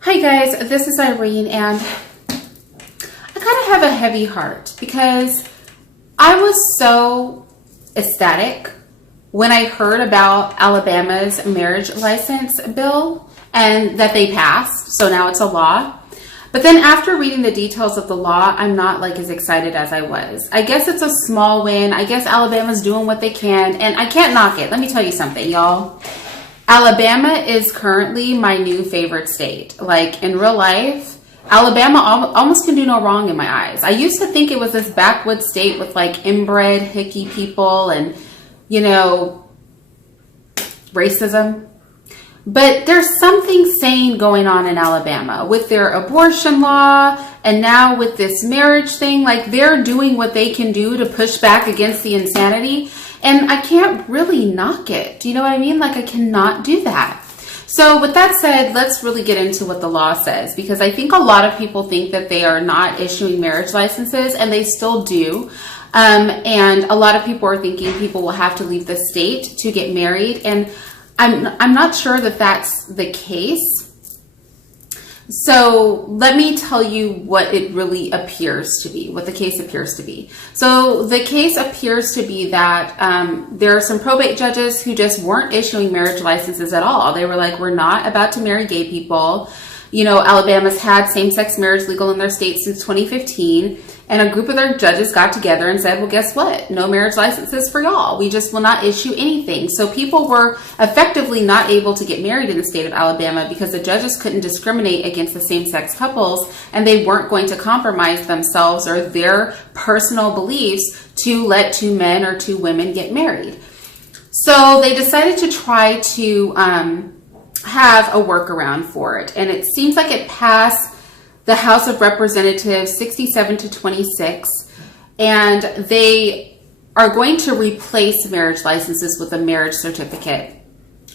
Hi guys, this is Irene, and I kind of have a heavy heart because I was so ecstatic when I heard about Alabama's marriage license bill and that they passed, so now it's a law. But then after reading the details of the law, I'm not like as excited as I was. I guess it's a small win. I guess Alabama's doing what they can, and I can't knock it. Let me tell you something, y'all. Alabama is currently my new favorite state. Like in real life, Alabama almost can do no wrong in my eyes. I used to think it was this backwoods state with like inbred hickey people and, racism. But there's something sane going on in Alabama with their abortion law and now with this marriage thing. Like they're doing what they can do to push back against the insanity. And I can't really knock it. Do you know what I mean? Like I cannot do that. So with that said, let's really get into what the law says, because I think a lot of people think that they are not issuing marriage licenses, and they still do. And a lot of people are thinking people will have to leave the state to get married. And I'm not sure that that's the case. So let me tell you what it really appears to be, what the case appears to be. So the case appears to be that there are some probate judges who just weren't issuing marriage licenses at all. They were like, we're not about to marry gay people. Alabama's had same-sex marriage legal in their state since 2015. And a group of their judges got together and said, well, guess what? No marriage licenses for y'all. We just will not issue anything. So people were effectively not able to get married in the state of Alabama because the judges couldn't discriminate against the same-sex couples, and they weren't going to compromise themselves or their personal beliefs to let two men or two women get married. So they decided to try to have a workaround for it. And it seems like it passed the House of Representatives 67-26, and they are going to replace marriage licenses with a marriage certificate.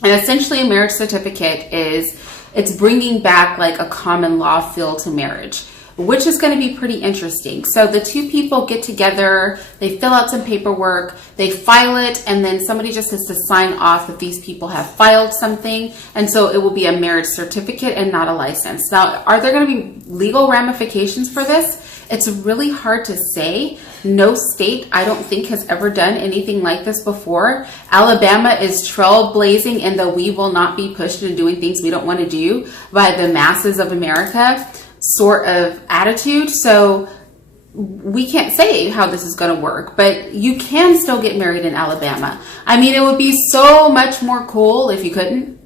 And essentially a marriage certificate it's bringing back like a common law feel to marriage, which is going to be pretty interesting. So the two people get together, they fill out some paperwork, they file it, and then somebody just has to sign off that these people have filed something. And so it will be a marriage certificate and not a license. Now, are there going to be legal ramifications for this? It's really hard to say. No state, I don't think, has ever done anything like this before. Alabama is trailblazing in the we will not be pushed into doing things we don't want to do by the masses of America sort of attitude. So we can't say how this is going to work, but you can still get married in Alabama. I mean, it would be so much more cool if you couldn't.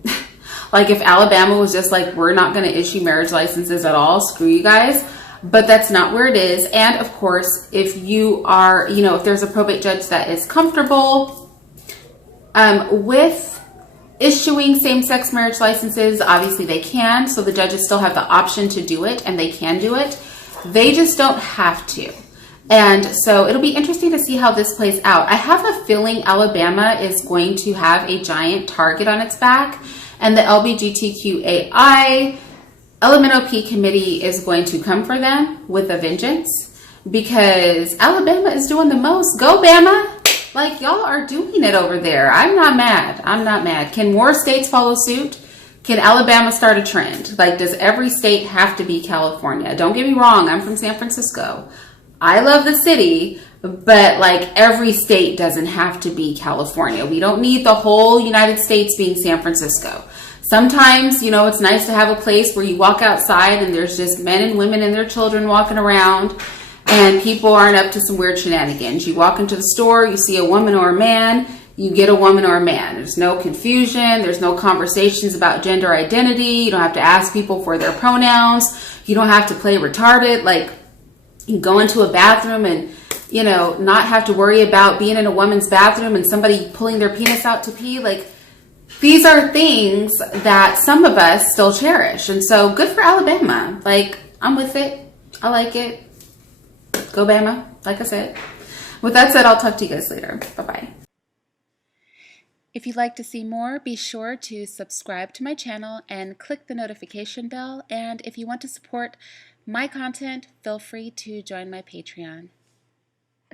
Like if Alabama was just like, we're not going to issue marriage licenses at all, screw you guys. But that's not where it is. And of course, if you are, if there's a probate judge that is comfortable with issuing same-sex marriage licenses, obviously they can. So the judges still have the option to do it, and they can do it. They just don't have to. And so it'll be interesting to see how this plays out. I have a feeling Alabama is going to have a giant target on its back, and the LGBTQAI LMNOP committee is going to come for them with a vengeance, because Alabama is doing the most. Go Bama! Like, y'all are doing it over there. I'm not mad. I'm not mad. Can more states follow suit? Can Alabama start a trend? Like, does every state have to be California? Don't get me wrong. I'm from San Francisco. I love the city, but like every state doesn't have to be California. We don't need the whole United States being San Francisco. Sometimes, it's nice to have a place where you walk outside and there's just men and women and their children walking around, and people aren't up to some weird shenanigans. You walk into the store, you see a woman or a man, you get a woman or a man. There's no confusion. There's no conversations about gender identity. You don't have to ask people for their pronouns. You don't have to play retarded. Like, you can go into a bathroom and, not have to worry about being in a woman's bathroom and somebody pulling their penis out to pee. Like, these are things that some of us still cherish. And so good for Alabama. Like, I'm with it. I like it. Go Bama, like I said. With that said, I'll talk to you guys later. Bye-bye. If you'd like to see more, be sure to subscribe to my channel and click the notification bell. And if you want to support my content, feel free to join my Patreon.